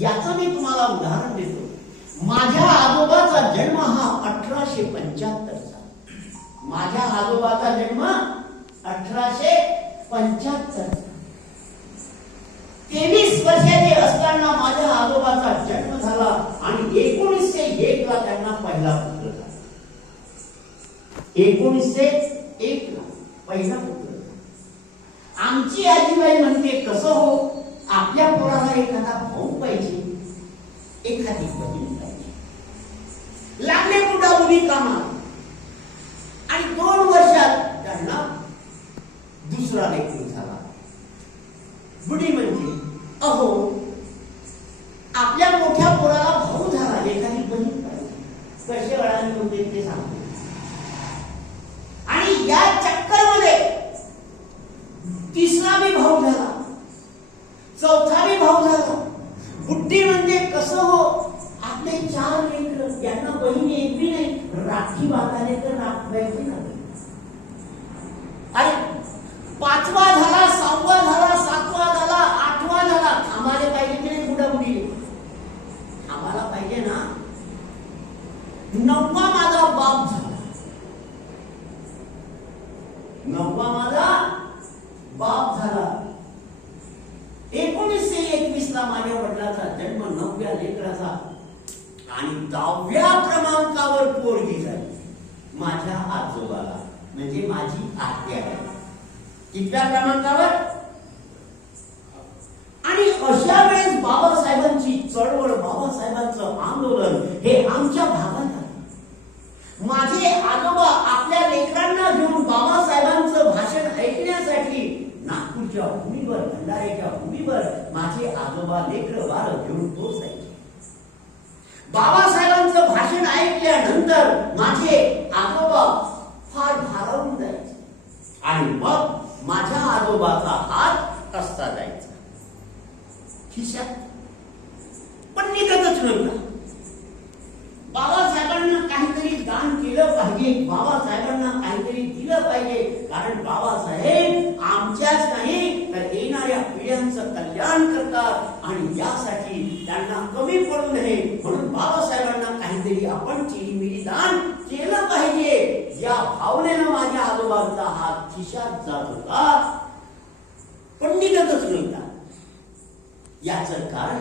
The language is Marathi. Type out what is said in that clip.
याचं मी तुम्हाला उदाहरण देतो. माझ्या आजोबाचा जन्म हा अठराशे पंच्याहत्तरचा माझ्या आजोबाचा जन्म अठराशे पंच्याहत्तरचा तेवीस वर्षाचे असताना माझ्या आजोबाचा जन्म झाला आणि एकोणीसशे एक ला त्यांना पहिला पुत्र झाला. एकोणीसशे एक ला पहिला पुत्र आमची आजीबाई म्हणते कसं हो? आपल्या पोराला एखादा भाऊ पाहिजे एखादी बहीण पाहिजे लागले कुठा उभी कामा आणि दोन वर्षात त्यांना दुसरा लेखन झाला बुडी म्हणजे अहो आपल्या मोठ्या पोराला भाऊ झाला एखादी बहीण पाहिजे कसे वेळाने होते ते सांगतो आणि या चक्करमध्ये तिसरा मी भाऊ झाला चौथा बी भाऊ झाला. बुट्टी म्हणजे कसं हो? आपले चार लेकर यांना बहीण एक बी नाही. राखी बांधाने तर राखवायची नाही. आणि पाचवा झाला सहावा झाला सातवा झाला आठवा झाला. आम्हाला पाहिजे की नाही बुडा बुडी थांबायला पाहिजे ना? नववा माझा बाप झाला. नववा माझा बाप झाला एकोणीसशे एकवीस माझ्या वडिलाचा जन्म नवव्या लेकराचा आणि दहाव्या क्रमांकावर पोरगी झाली. माझ्या आजोबाला म्हणजे माझी आत्या. आहे कितव्या क्रमांकावर? आणि अशा वेळेस बाबासाहेबांची चळवळ बाबासाहेबांचं आंदोलन हे आमच्या भागात माझे आजोबा आपल्या लेकरांना घेऊन बाबासाहेबांचं भाषण ऐकण्यासाठी नागपूरच्या भूमीवर भंडाऱ्याच्या भूमीवर माझे आजोबा लेकर बार घेऊन पोचायचे बाबासाहेबांचं भाषण ऐकल्यानंतर माझे आजोबा फार भारावून जायचे. आणि मग माझ्या आजोबाचा हात असता जायचा. खिशात. पण निघतच नव्हता. बाबासाहेबांना काहीतरी दान केलं पाहिजे बाबासाहेबांना काहीतरी दिलं पाहिजे कारण बाबासाहेब आमच्याच नाही तर येणाऱ्या पिढ्यांचं करतात आणि यासाठी त्यांना कमी पडू नये. म्हणून बाबासाहेबांना काहीतरी आपण चिरीमिरी दान केलं पाहिजे. या भावनेनं माझ्या आजोबांचा हात खिशात जात होता. पण निघतच नव्हता. याच कारण